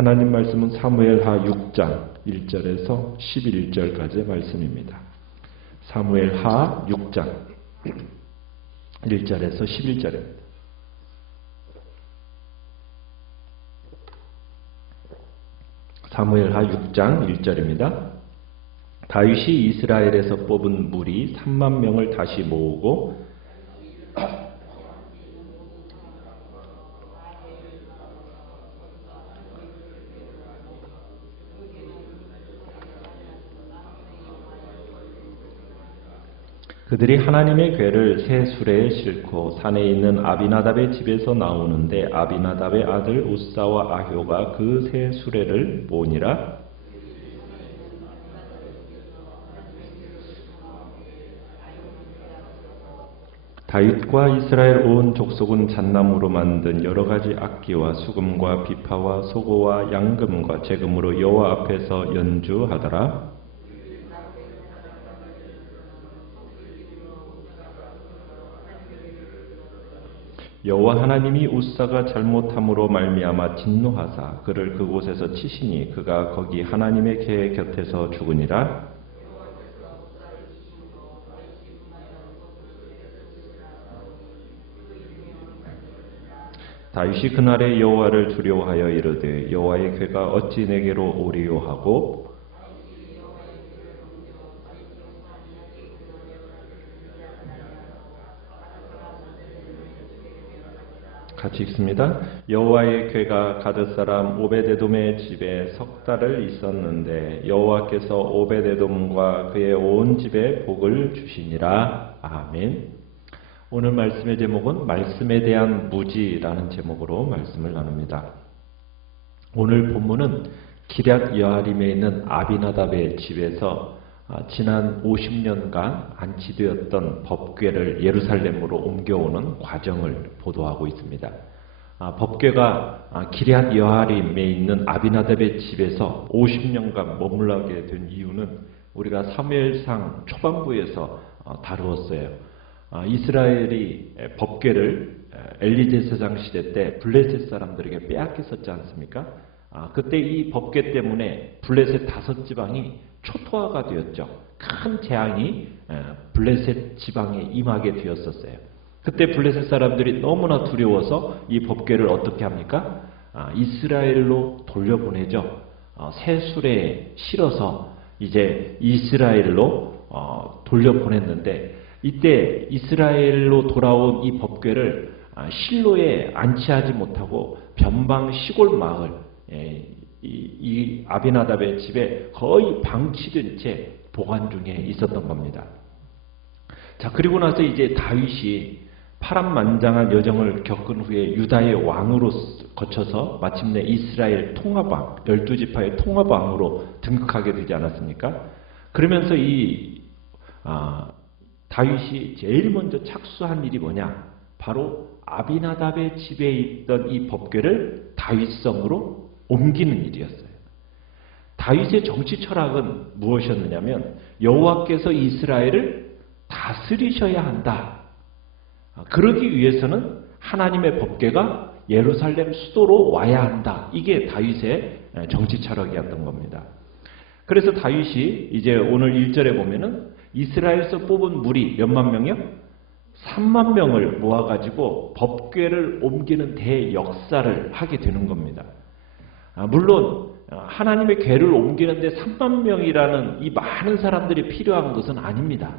하나님 말씀은 사무엘하 6장 1절에서 11절까지의 말씀입니다. 사무엘하 6장 1절에서 11절입니다. 사무엘하 6장 1절입니다. 다윗이 이스라엘에서 뽑은 무리 3만 명을 다시 모으고 그들이 하나님의 궤를 새 수레에 싣고 산에 있는 아비나답의 집에서 나오는데 아비나답의 아들 우사와 아효가 그 새 수레를 모으니라. 다윗과 이스라엘 온 족속은 잣나무로 만든 여러 가지 악기와 수금과 비파와 소고와 양금과 재금으로 여호와 앞에서 연주하더라. 여호와 하나님이 우사가 잘못함으로 말미암아 진노하사 그를 그곳에서 치시니 그가 거기 하나님의 궤 곁에서 죽으니라. 다윗이 그날에 여호와를 두려워하여 이르되 여호와의 궤가 어찌 내게로 오리요 하고 같이 읽습니다. 여호와의 궤가 가드 사람 오베데돔의 집에 석 달을 있었는데 여호와께서 오베데돔과 그의 온 집에 복을 주시니라. 아멘. 오늘 말씀의 제목은 말씀에 대한 무지라는 제목으로 말씀을 나눕니다. 오늘 본문은 기럇 여아림에 있는 아비나답의 집에서 지난 50년간 안치되었던 법궤를 예루살렘으로 옮겨오는 과정을 보도하고 있습니다. 법궤가 기럇 여아림에 있는 아비나답의 집에서 50년간 머물러게 된 이유는 우리가 사무엘상 초반부에서 다루었어요. 이스라엘이 법궤를 엘리 제사장 시대 때 블레셋 사람들에게 빼앗겼었지 않습니까? 그때 이 법궤 때문에 블레셋 5지방이 초토화가 되었죠. 큰 재앙이 블레셋 지방에 임하게 되었었어요. 그때 블레셋 사람들이 너무나 두려워서 이 법궤를 어떻게 합니까? 이스라엘로 돌려보내죠. 새 수레에 실어서 이제 이스라엘로 돌려보냈는데 이때 이스라엘로 돌아온 이 법궤를 실로에 안치하지 못하고 변방 시골 마을 이 아비나답의 집에 거의 방치된 채 보관 중에 있었던 겁니다. 자, 그리고 나서 이제 다윗이 파란만장한 여정을 겪은 후에 유다의 왕으로 거쳐서 마침내 이스라엘 통합왕, 12지파의 통합왕으로 등극하게 되지 않았습니까? 그러면서 이 다윗이 제일 먼저 착수한 일이 뭐냐? 바로 아비나답의 집에 있던 이 법궤를 다윗성으로 옮기는 일이었어요. 다윗의 정치 철학은 무엇이었느냐면 여호와께서 이스라엘을 다스리셔야 한다. 그러기 위해서는 하나님의 법궤가 예루살렘 수도로 와야 한다. 이게 다윗의 정치 철학이었던 겁니다. 그래서 다윗이 이제 오늘 1절에 보면은 이스라엘에서 뽑은 무리 몇만 명이요? 3만 명을 모아가지고 법궤를 옮기는 대역사를 하게 되는 겁니다. 물론 하나님의 궤를 옮기는데 3만 명이라는 이 많은 사람들이 필요한 것은 아닙니다.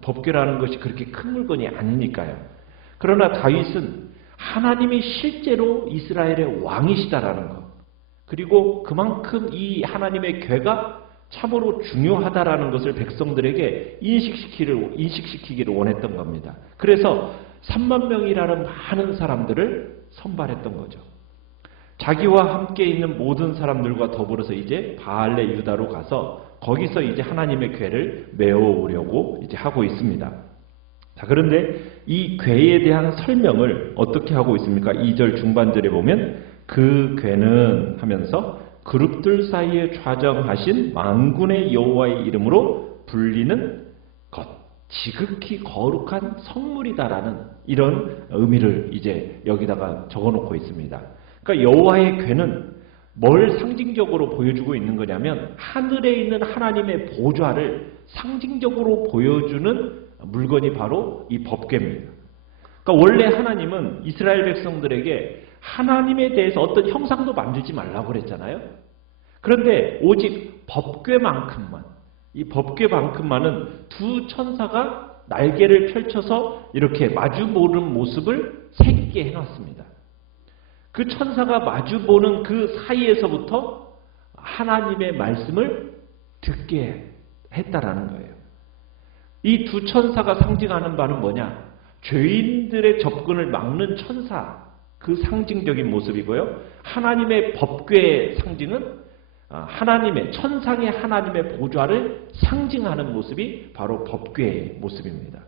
법궤라는 것이 그렇게 큰 물건이 아니니까요. 그러나 다윗은 하나님이 실제로 이스라엘의 왕이시다라는 것, 그리고 그만큼 이 하나님의 궤가 참으로 중요하다라는 것을 백성들에게 인식시키기를 원했던 겁니다. 그래서 3만 명이라는 많은 사람들을 선발했던 거죠. 자기와 함께 있는 모든 사람들과 더불어서 이제 바알레 유다로 가서 거기서 이제 하나님의 궤를 메어오려고 이제 하고 있습니다. 자, 그런데 이 궤에 대한 설명을 어떻게 하고 있습니까? 2절 중반절에 보면 그 궤는 하면서 그룹들 사이에 좌정하신 만군의 여호와의 이름으로 불리는 것, 지극히 거룩한 성물이다라는 이런 의미를 이제 여기다가 적어놓고 있습니다. 그러니까 여호와의 궤는 뭘 상징적으로 보여주고 있는 거냐면 하늘에 있는 하나님의 보좌를 상징적으로 보여주는 물건이 바로 이 법궤입니다. 그러니까 원래 하나님은 이스라엘 백성들에게 하나님에 대해서 어떤 형상도 만들지 말라고 그랬잖아요. 그런데 오직 법궤만큼만, 이 법궤만큼만은 두 천사가 날개를 펼쳐서 이렇게 마주 보는 모습을 새기게 해놨습니다. 그 천사가 마주보는 그 사이에서부터 하나님의 말씀을 듣게 했다라는 거예요. 이 두 천사가 상징하는 바는 뭐냐? 죄인들의 접근을 막는 천사, 그 상징적인 모습이고요. 하나님의 법궤의 상징은 하나님의, 천상의 하나님의 보좌를 상징하는 모습이 바로 법궤의 모습입니다.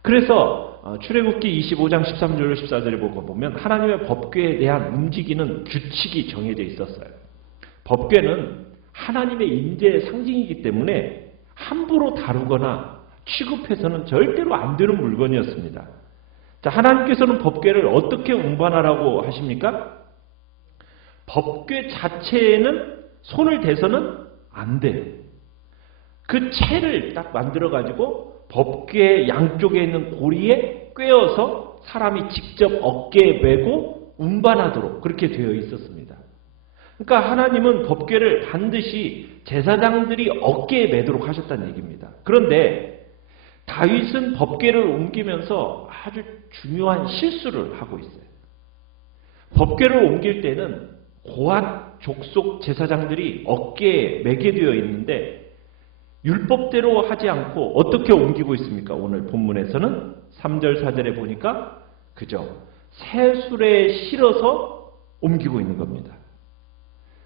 그래서 출애굽기 25장 13절로 14절을 보면 하나님의 법궤에 대한 움직이는 규칙이 정해져 있었어요. 법궤는 하나님의 임재의 상징이기 때문에 함부로 다루거나 취급해서는 절대로 안 되는 물건이었습니다. 자, 하나님께서는 법궤를 어떻게 운반하라고 하십니까? 법궤 자체에는 손을 대서는 안 돼요. 그 채를 딱 만들어가지고 법궤 양쪽에 있는 고리에 꿰어서 사람이 직접 어깨에 메고 운반하도록 그렇게 되어 있었습니다. 그러니까 하나님은 법궤를 반드시 제사장들이 어깨에 메도록 하셨다는 얘기입니다. 그런데 다윗은 법궤를 옮기면서 아주 중요한 실수를 하고 있어요. 법궤를 옮길 때는 고앗 족속 제사장들이 어깨에 매게 되어 있는데 율법대로 하지 않고 어떻게 옮기고 있습니까? 오늘 본문에서는 3절 4절에 보니까 그죠? 새수레에 실어서 옮기고 있는 겁니다.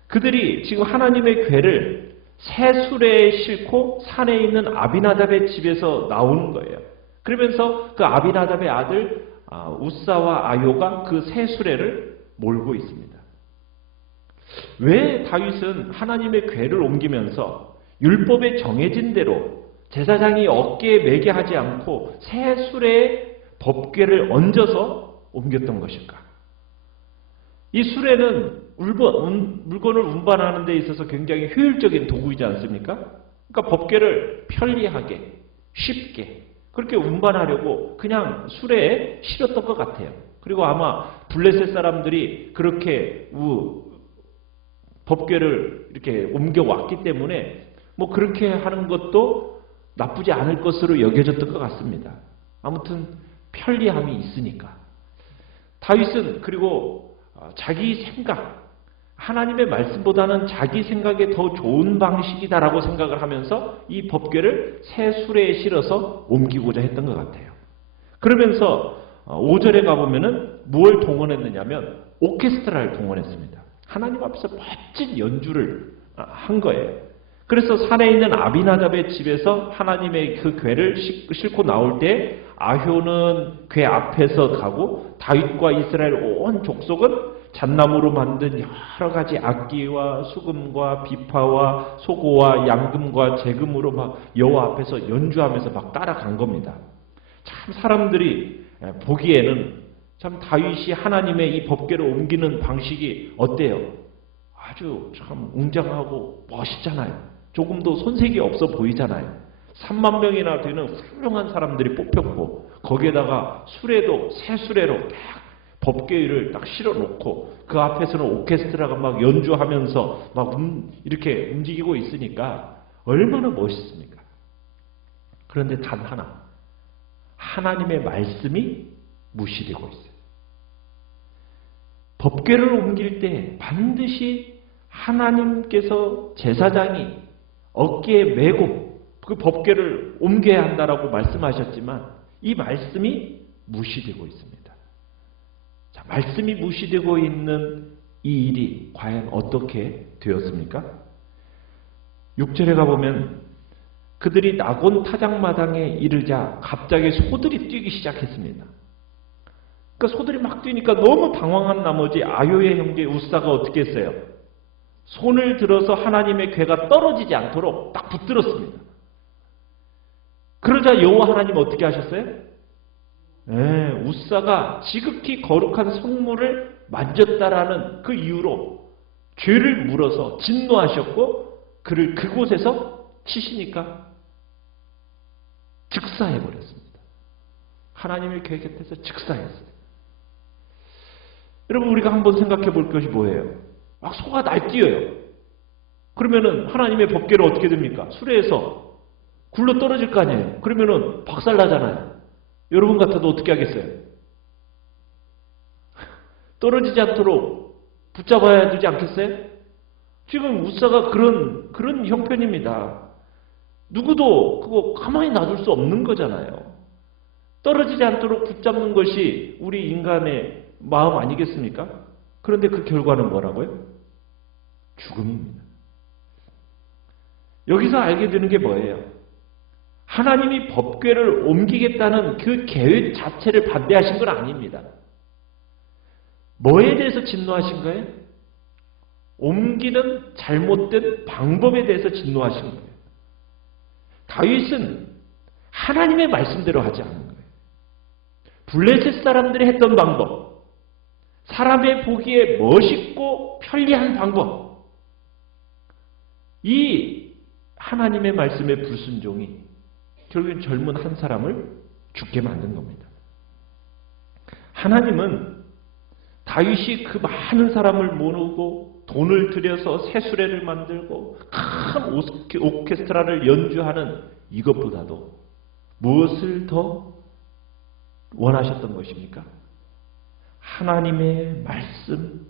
그들이 지금 하나님의 궤를 새수레에 싣고 산에 있는 아비나답의 집에서 나오는 거예요. 그러면서 그 아비나답의 아들 우사와 아요가 그 새수레를 몰고 있습니다. 왜 다윗은 하나님의 궤를 옮기면서 율법에 정해진 대로 제사장이 어깨에 매게 하지 않고 새 수레에 법궤를 얹어서 옮겼던 것일까? 이 수레는 물건을 운반하는 데 있어서 굉장히 효율적인 도구이지 않습니까? 그러니까 법궤를 편리하게, 쉽게 그렇게 운반하려고 그냥 수레에 실었던 것 같아요. 그리고 아마 블레셋 사람들이 그렇게 법궤를 이렇게 옮겨왔기 때문에 뭐 그렇게 하는 것도 나쁘지 않을 것으로 여겨졌던 것 같습니다. 아무튼 편리함이 있으니까. 다윗은 그리고 자기 생각, 하나님의 말씀보다는 자기 생각에 더 좋은 방식이다라고 생각을 하면서 이 법궤를 새 수레에 실어서 옮기고자 했던 것 같아요. 그러면서 5절에 가보면은 뭘 동원했느냐면 오케스트라를 동원했습니다. 하나님 앞에서 멋진 연주를 한 거예요. 그래서 산에 있는 아비나답의 집에서 하나님의 그 궤를 싣고 나올 때 아효는 궤 앞에서 가고 다윗과 이스라엘 온 족속은 잣나무로 만든 여러 가지 악기와 수금과 비파와 소고와 양금과 재금으로 막 여호와 앞에서 연주하면서 막 따라간 겁니다. 참 사람들이 보기에는 참 다윗이 하나님의 이 법궤를 옮기는 방식이 어때요? 아주 참 웅장하고 멋있잖아요. 조금도 손색이 없어 보이잖아요. 3만 명이나 되는 훌륭한 사람들이 뽑혔고 거기에다가 수레도 새 수레로 딱 법궤를 딱 실어놓고 그 앞에서는 오케스트라가 막 연주하면서 막 이렇게 움직이고 있으니까 얼마나 멋있습니까? 그런데 단 하나, 하나님의 말씀이 무시되고 있어요. 법궤를 옮길 때 반드시 하나님께서 제사장이 어깨에 메고 그 법궤를 옮겨야 한다라고 말씀하셨지만 이 말씀이 무시되고 있습니다. 자, 말씀이 무시되고 있는 이 일이 과연 어떻게 되었습니까? 6절에 가보면 그들이 나곤 타작마당에 이르자 갑자기 소들이 뛰기 시작했습니다. 그러니까 소들이 막 뛰니까 너무 당황한 나머지 아요의 형제 우사가 어떻게 했어요? 손을 들어서 하나님의 궤가 떨어지지 않도록 딱 붙들었습니다. 그러자 여호와 하나님 어떻게 하셨어요? 우사가 지극히 거룩한 성물을 만졌다라는 그 이유로 죄를 물어서 진노하셨고 그를 그곳에서 치시니까 즉사해버렸습니다. 하나님의 계획에 대해서 즉사했어요. 여러분, 우리가 한번 생각해 볼 것이 뭐예요? 막 소가 날뛰어요. 그러면은 하나님의 법궤로 어떻게 됩니까? 수레에서 굴러 떨어질 거 아니에요. 그러면은 박살나잖아요. 여러분 같아도 어떻게 하겠어요? 떨어지지 않도록 붙잡아야 되지 않겠어요? 지금 우사가 그런 형편입니다. 누구도 그거 가만히 놔둘 수 없는 거잖아요. 떨어지지 않도록 붙잡는 것이 우리 인간의 마음 아니겠습니까? 그런데 그 결과는 뭐라고요? 죽음입니다. 여기서 알게 되는 게 뭐예요? 하나님이 법궤를 옮기겠다는 그 계획 자체를 반대하신 건 아닙니다. 뭐에 대해서 진노하신 거예요? 옮기는 잘못된 방법에 대해서 진노하신 거예요. 다윗은 하나님의 말씀대로 하지 않은 거예요. 블레셋 사람들이 했던 방법, 사람의 보기에 멋있고 편리한 방법, 이 하나님의 말씀의 불순종이 결국엔 젊은 한 사람을 죽게 만든 겁니다. 하나님은 다윗이 그 많은 사람을 모으고 돈을 들여서 새 수레를 만들고 큰 오케스트라를 연주하는 이것보다도 무엇을 더 원하셨던 것입니까? 하나님의 말씀,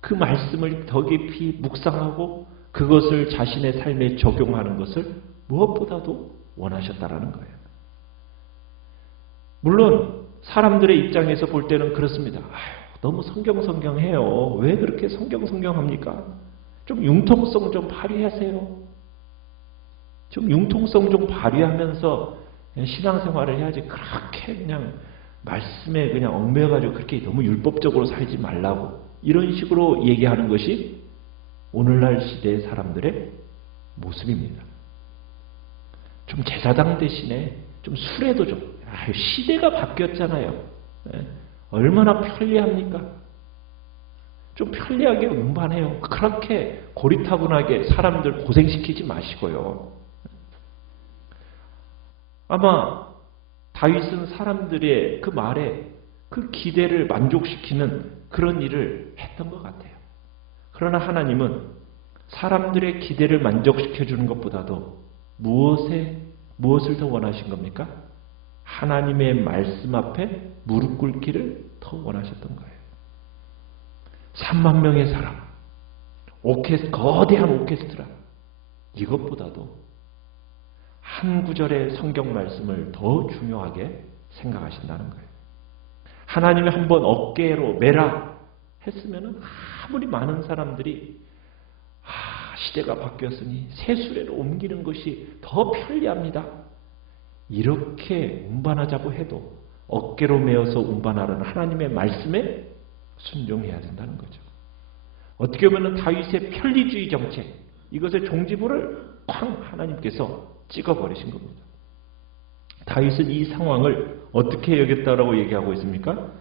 그 말씀을 더 깊이 묵상하고 그것을 자신의 삶에 적용하는 것을 무엇보다도 원하셨다라는 거예요. 물론 사람들의 입장에서 볼 때는 그렇습니다. 너무 성경해요. 왜 그렇게 성경합니까? 좀 융통성 좀 발휘하세요. 좀 융통성 좀 발휘하면서 신앙생활을 해야지 그렇게 그냥 말씀에 그냥 얽매여가지고 그렇게 너무 율법적으로 살지 말라고 이런 식으로 얘기하는 것이 오늘날 시대의 사람들의 모습입니다. 좀 제사장 대신에 좀 수레도 좀 시대가 바뀌었잖아요. 얼마나 편리합니까? 좀 편리하게 운반해요. 그렇게 고리타분하게 사람들 고생시키지 마시고요. 아마 다윗은 사람들의 그 말에 그 기대를 만족시키는 그런 일을 했던 것 같아요. 그러나 하나님은 사람들의 기대를 만족시켜주는 것보다도 무엇을 더 원하신 겁니까? 하나님의 말씀 앞에 무릎 꿇기를 더 원하셨던 거예요. 3만 명의 사람, 거대한 오케스트라, 이것보다도 한 구절의 성경 말씀을 더 중요하게 생각하신다는 거예요. 하나님이 한번 어깨로 메라 했으면 아무리 많은 사람들이 시대가 바뀌었으니 새 수레로 옮기는 것이 더 편리합니다. 이렇게 운반하자고 해도 어깨로 메어서 운반하는 하나님의 말씀에 순종해야 된다는 거죠. 어떻게 보면 다윗의 편리주의 정책, 이것의 종지부를 쾅 하나님께서 찍어버리신 겁니다. 다윗은 이 상황을 어떻게 여겼다라고 얘기하고 있습니까?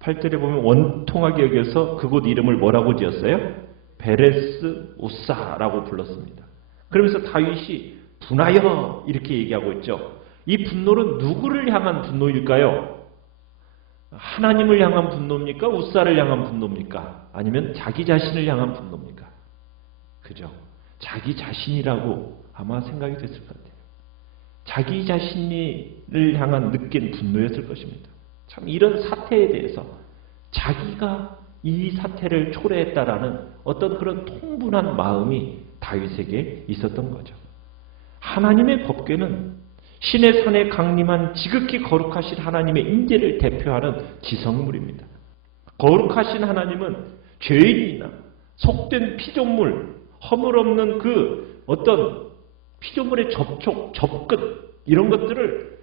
8절에 보면 원통하게 여겨서 그곳 이름을 뭐라고 지었어요? 베레스 우사라고 불렀습니다. 그러면서 다윗이 분하여 이렇게 얘기하고 있죠. 이 분노는 누구를 향한 분노일까요? 하나님을 향한 분노입니까? 우사를 향한 분노입니까? 아니면 자기 자신을 향한 분노입니까? 그죠? 자기 자신이라고 아마 생각이 됐을 것 같아요. 자기 자신을 향한 느낀 분노였을 것입니다. 참 이런 사태에 대해서 자기가 이 사태를 초래했다라는 어떤 그런 통분한 마음이 다윗에게 있었던 거죠. 하나님의 법궤는 신의 산에 강림한 지극히 거룩하신 하나님의 인재를 대표하는 지성물입니다. 거룩하신 하나님은 죄인이나 속된 피조물, 허물없는 그 어떤 피조물의 접근 이런 것들을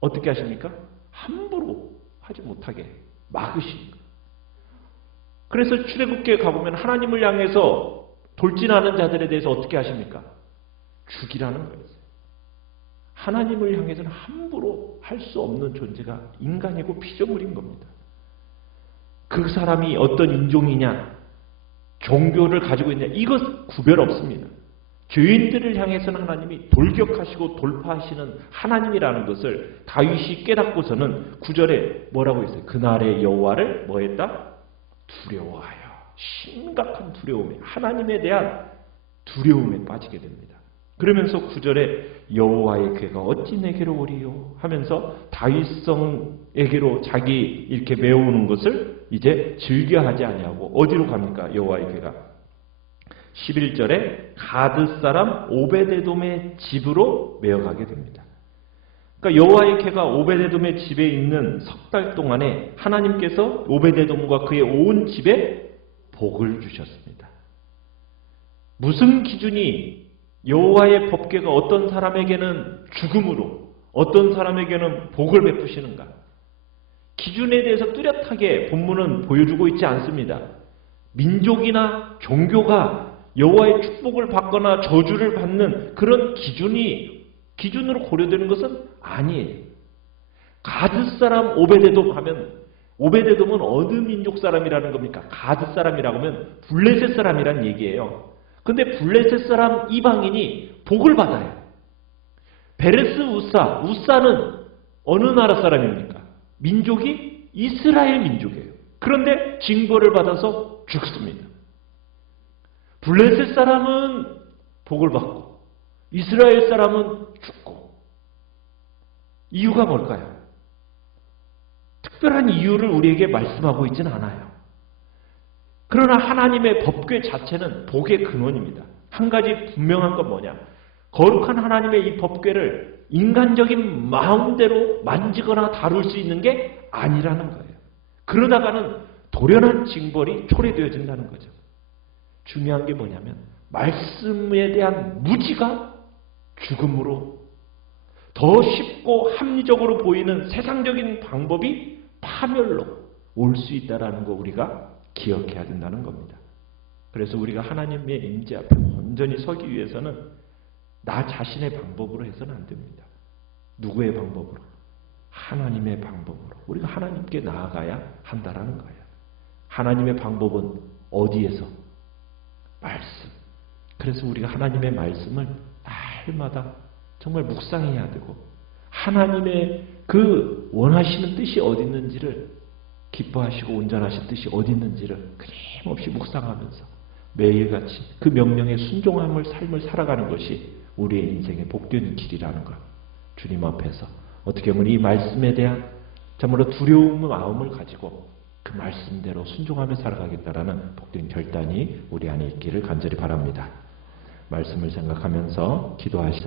어떻게 하십니까? 함부로 하지 못하게 막으십니다. 그래서 출애굽기에 가보면 하나님을 향해서 돌진하는 자들에 대해서 어떻게 하십니까? 죽이라는 거예요. 하나님을 향해서는 함부로 할 수 없는 존재가 인간이고 피조물인 겁니다. 그 사람이 어떤 인종이냐, 종교를 가지고 있냐, 이것 구별 없습니다. 죄인들을 향해서는 하나님이 돌격하시고 돌파하시는 하나님이라는 것을 다윗이 깨닫고서는 9절에 뭐라고 했어요? 그날의 여호와를 뭐 했다? 두려워하여. 심각한 두려움에, 하나님에 대한 두려움에 빠지게 됩니다. 그러면서 9절에 여호와의 궤가 어찌 내게로 오리요 하면서 다윗성에게로 자기 이렇게 메우는 것을 이제 즐겨하지 아니하고 어디로 갑니까? 여호와의 궤가 11절에 가드 사람 오베데돔의 집으로 메어가게 됩니다. 그러니까 여호와의 궤가 오베데돔의 집에 있는 석 달 동안에 하나님께서 오베데돔과 그의 온 집에 복을 주셨습니다. 무슨 기준이 여호와의 법궤가 어떤 사람에게는 죽음으로 어떤 사람에게는 복을 베푸시는가? 기준에 대해서 뚜렷하게 본문은 보여주고 있지 않습니다. 민족이나 종교가 여호와의 축복을 받거나 저주를 받는 그런 기준으로 고려되는 것은 아니에요. 가드 사람 오베데돔 하면 오베데돔은 어느 민족 사람이라는 겁니까? 가드 사람이라고 하면 블레셋 사람이란 얘기예요. 근데 블레셋 사람 이방인이 복을 받아요. 베레스 우사는 어느 나라 사람입니까? 민족이 이스라엘 민족이에요. 그런데 징벌을 받아서 죽습니다. 블레셋 사람은 복을 받고 이스라엘 사람은 죽고. 이유가 뭘까요? 특별한 이유를 우리에게 말씀하고 있지는 않아요. 그러나 하나님의 법궤 자체는 복의 근원입니다. 한 가지 분명한 건 뭐냐? 거룩한 하나님의 이 법궤를 인간적인 마음대로 만지거나 다룰 수 있는 게 아니라는 거예요. 그러다가는 돌연한 징벌이 초래되어진다는 거죠. 중요한 게 뭐냐면 말씀에 대한 무지가 죽음으로, 더 쉽고 합리적으로 보이는 세상적인 방법이 파멸로 올 수 있다는 거 우리가 기억해야 된다는 겁니다. 그래서 우리가 하나님의 임재 앞에 온전히 서기 위해서는 나 자신의 방법으로 해서는 안 됩니다. 누구의 방법으로? 하나님의 방법으로. 우리가 하나님께 나아가야 한다는 거예요. 하나님의 방법은 어디에서? 말씀. 그래서 우리가 하나님의 말씀을 날마다 정말 묵상해야 되고 하나님의 그 원하시는 뜻이 어디 있는지를, 기뻐하시고 온전하신 뜻이 어디 있는지를 끊임없이 묵상하면서 매일같이 그 명령에 순종함을 삶을 살아가는 것이 우리의 인생의 복된 길이라는 것. 주님 앞에서 어떻게 보면 이 말씀에 대한 정말로 두려움의 마음을 가지고 그 말씀대로 순종하며 살아가겠다라는 복된 결단이 우리 안에 있기를 간절히 바랍니다. 말씀을 생각하면서 기도하시